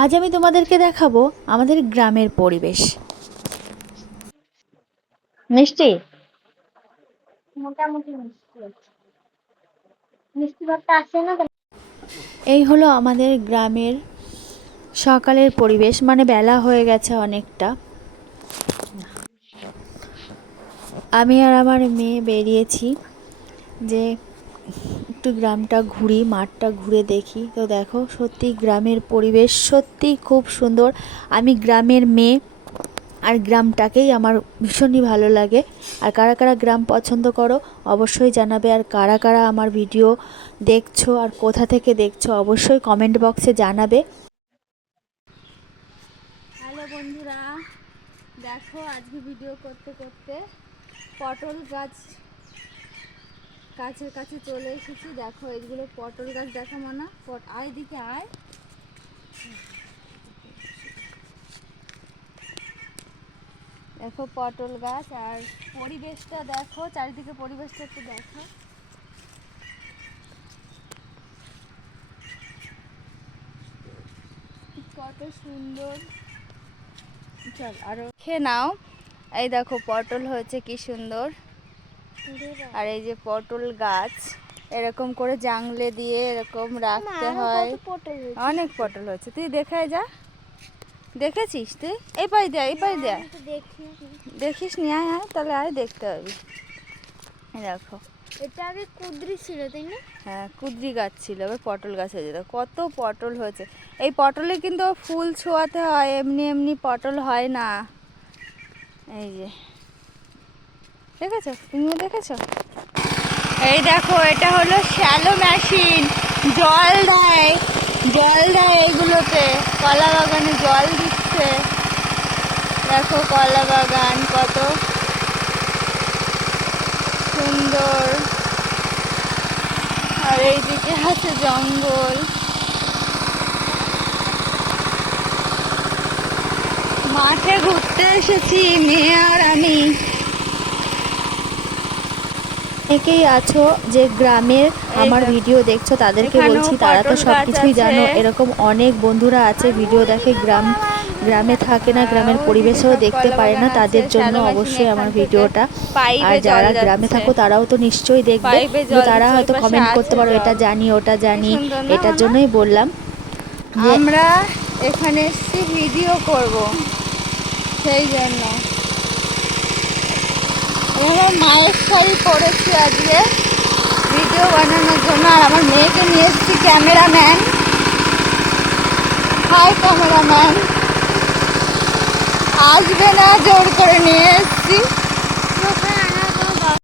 আজ আমি তোমাদেরকে দেখাবো আমাদের গ্রামের পরিবেশ। মিষ্টি মোটামুটি মিষ্টি ভাবটা আসে না কেন? এই হলো আমাদের গ্রামের সকালের পরিবেশ, মানে বেলা হয়ে গেছে অনেকটা। আমি আর আমার মেয়ে বেরিয়েছি যে একটু গ্রামটা ঘুরি, মাঠটা ঘুরে দেখি। তো দেখো, সত্যি গ্রামের পরিবেশ সত্যি খুব সুন্দর। আমি গ্রামের মেয়ে, আর গ্রামটাকেই আমার ভীষণই ভালো লাগে। আর কারা কারা গ্রাম পছন্দ করো অবশ্যই জানাবে। আর কারা কারা আমার ভিডিও দেখছো আর কোথা থেকে দেখছো অবশ্যই কমেন্ট বক্সে জানাবে। হ্যালো বন্ধুরা, দেখো আজকে ভিডিও করতে করতে পটল গাছের কাছে চলে এসেছি। দেখো এইগুলো পটল গাছ, দেখো মানা আয় দিকে আয়। দেখো পটল গাছ, আর পরিবেশটা দেখো, চারিদিকে পরিবেশটা একটু দেখো। কত সুন্দর। চল আরো খেয়ে নাও। এই দেখো পটল হয়েছে কি সুন্দর। আর এই যে পটল গাছ এরকম করে জাংলে দিয়ে এরকম রাখতে হয়। অনেক পটল হয়েছে, তুই দেখায় যা। দেখেছিস তুই? এই পাই দেয়, এই পাই দেয়। দেখিস নি? আয় আয়, তাহলে আয় দেখতে হবে। দেখো এটা আগে কুদরি ছিল, তাই না? হ্যাঁ, কুদরি গাছ ছিল, এবার পটল গাছ হয়েছে। দেখো কত পটল হয়েছে। এই পটলে কিন্তু ফুল ছোঁয়াতে হয়, এমনি এমনি পটল হয় না। এই যে দেখেছো, তুমিও দেখেছো? এই দেখো, এটা হলো শ্যালো মেশিন। জল দেয় এইগুলোতে। কলা বাগানে জল দিচ্ছে। দেখো কলা বাগান কত সুন্দর। আর এইদিকে আছে জঙ্গল। মাঠে ঘুরতে এসেছি মেয়ে আর আমি। অনেকেই আছো যে গ্রামের আমার ভিডিও দেখছো, তাদেরকে বলছি তারা তো সব কিছুই জানো। এরকম অনেক বন্ধুরা আছে ভিডিও দেখে, গ্রামে থাকে না, গ্রামের পরিবেশেও দেখতে পারে না, তাদের জন্য অবশ্যই আমার ভিডিওটা। আর যারা গ্রামে থাকো তারাও তো নিশ্চয়ই দেখবে, তারা হয়তো কমেন্ট করতে পারো এটা জানি ওটা জানি, এটার জন্যই বললাম যে আমরা এখানে এসেছি ভিডিও করব, সেই জন্য। আমার মায়ের শাড়ি পরেছি আজকে ভিডিও বানানোর জন্য। আর আমার মেয়েকে নিয়ে এসেছি ক্যামেরাম্যান। High cameraman. আসবে না, জোর করে নিয়ে এসেছি।